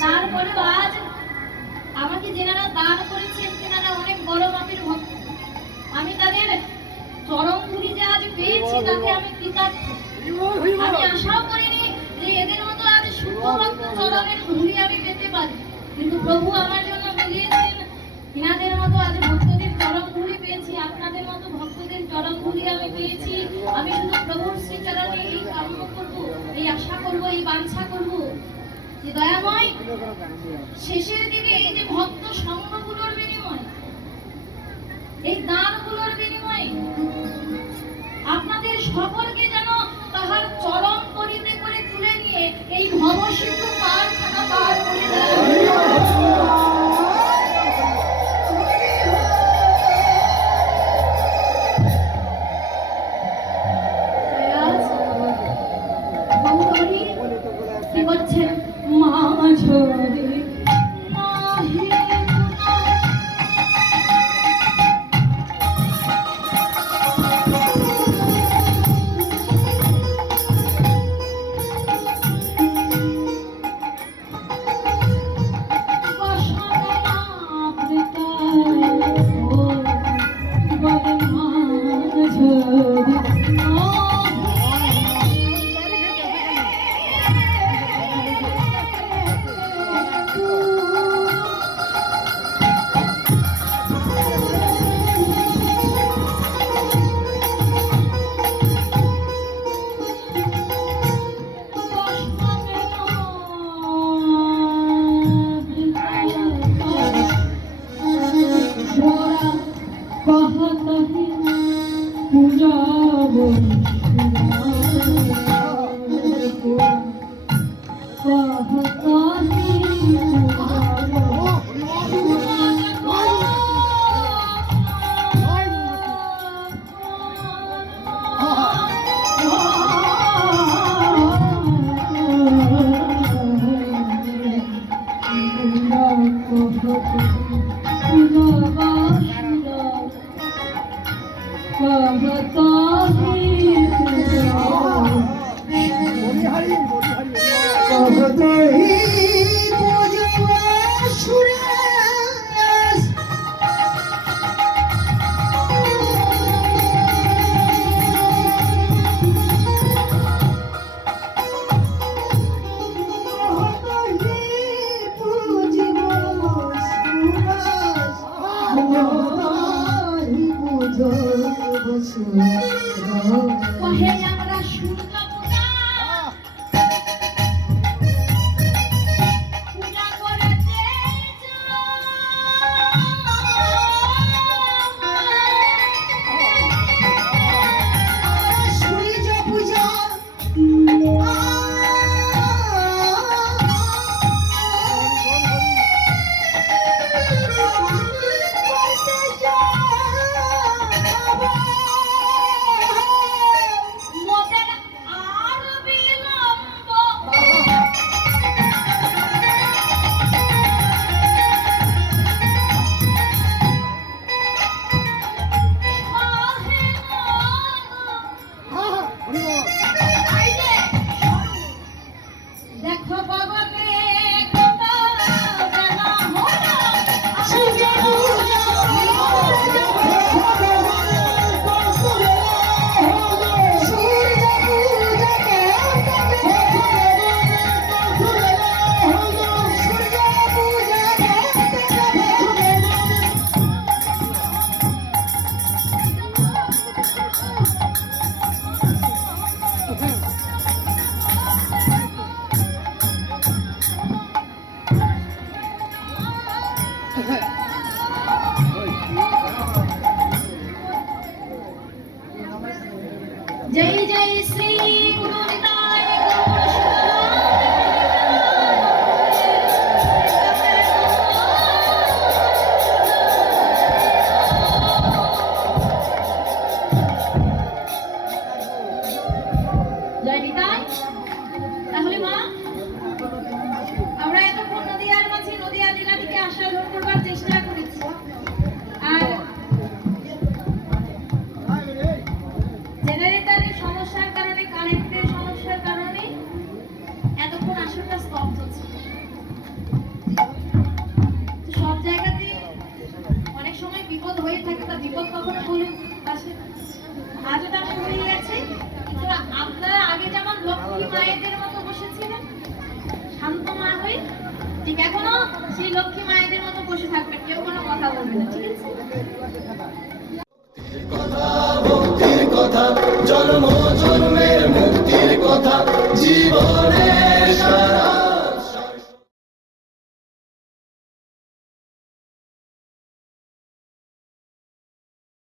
তারপরেও আজ আমাকে যেনারা দান করেছেন তেনারা অনেক বড় মাপের ভক্ত। আমি তাদের চরম ধুলি যে আজ পেয়েছি তাতে আমি কৃতার্থ। আমি আশাও করিনি যে এদের মতো আজ শুদ্ধ ভক্ত চরণের ধুলি আমি পেতে পারি। কিন্তু প্রভু আমার জন্য মিলিয়েছেন ইনাদের মতো আজ ভক্তদের চরম ধুলি পেয়েছি আপনাদের মতো ভক্তদের চরম ধুলি আমি পেয়েছি। আমি শুধু প্রভুর শ্রীচরণে এই কাম্য করব এই আশা করব এই বাঞ্ছা করব যে শেষের দিকে এই যে ভক্ত সঙ্গগুলোর বিনিময় এই দানগুলোর বিনিময়ে আপনাদের সকলকে কহে মায়েদের মতো বসেছিলেন। শান্ত মা হয়ে। ঠিক এখনও সেই লক্ষ্মী মায়েদের মতো বসে থাকবেন, কেউ কোনো কথা বলবে না, ঠিক আছে? ভক্তির কথা, জন্ম